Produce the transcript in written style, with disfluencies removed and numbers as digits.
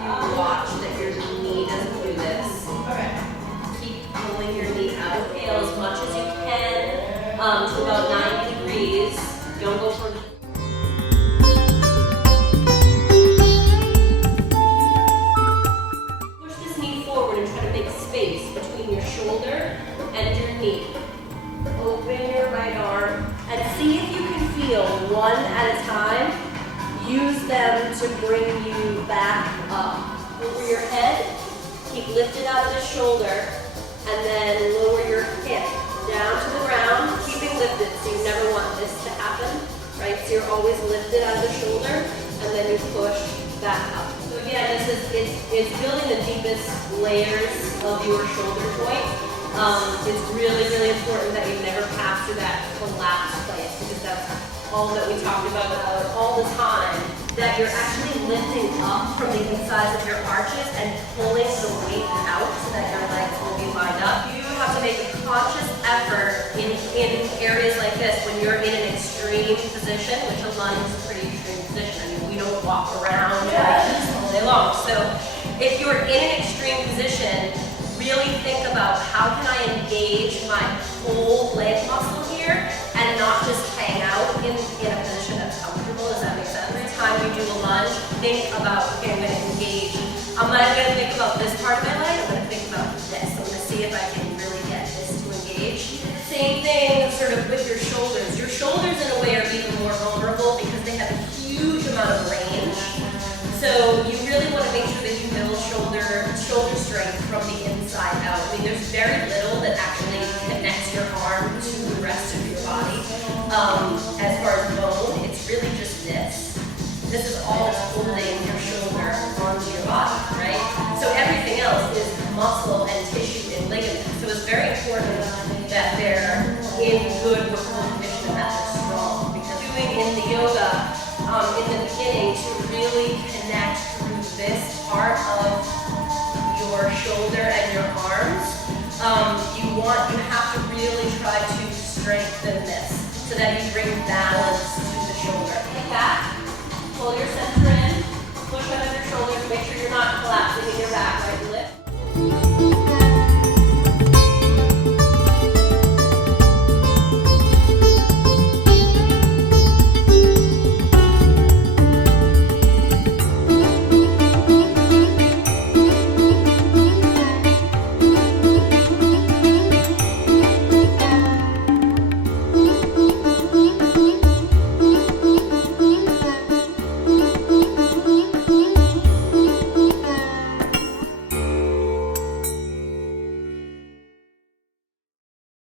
You watch that your knee doesn't do this. Okay. Keep pulling your knee out. Scale as much as you can to about 90 degrees. Don't go for push this knee forward and try to make space between your shoulder and your knee. Open your right arm and see if you can feel one at a time. Use them to bring you back up. Over your head, keep lifted out of the shoulder, and then lower your hip down to the ground, keeping lifted, so you never want this to happen, right? So you're always lifted out of the shoulder, and then you push back up. So again, it's building the deepest layers of your shoulder joint. It's really, really important that you never pass through that collapsed place, because that's all that we talked about all the time, that you're actually lifting up from the insides of your arches and pulling the weight out so that your legs will be lined up. You have to make a conscious effort in areas like this when you're in an extreme position, which a lunge is a pretty extreme position. I mean, we don't walk around like this all day long. So if you're in an extreme position, really think about how can I engage my whole leg muscle here and not just hang out in a position that's comfortable. Does that make sense? Every time you do a lunge, think about, okay, I'm going to engage. I'm not going to think about this part of my leg, I'm going to think about this. I'm going to see if I can really get this to engage. Same thing sort of with your shoulders. Your shoulders in a way are even more vulnerable because they have a huge amount of range. So you really want to make sure that you build shoulder strength from the inside out. I mean, there's very little that actually connects your arm to the rest of your body. As far as bone, it's really just this. This is all holding your shoulder onto your body, right? So everything else is muscle and tissue and ligament. So it's very important that they're in good workable condition and that they're strong. Because doing in the yoga, in the beginning, to really connect through this part of your shoulder and your arms, you have to really try to strengthen this so that you bring balance to the shoulder. Kick back, pull your center in.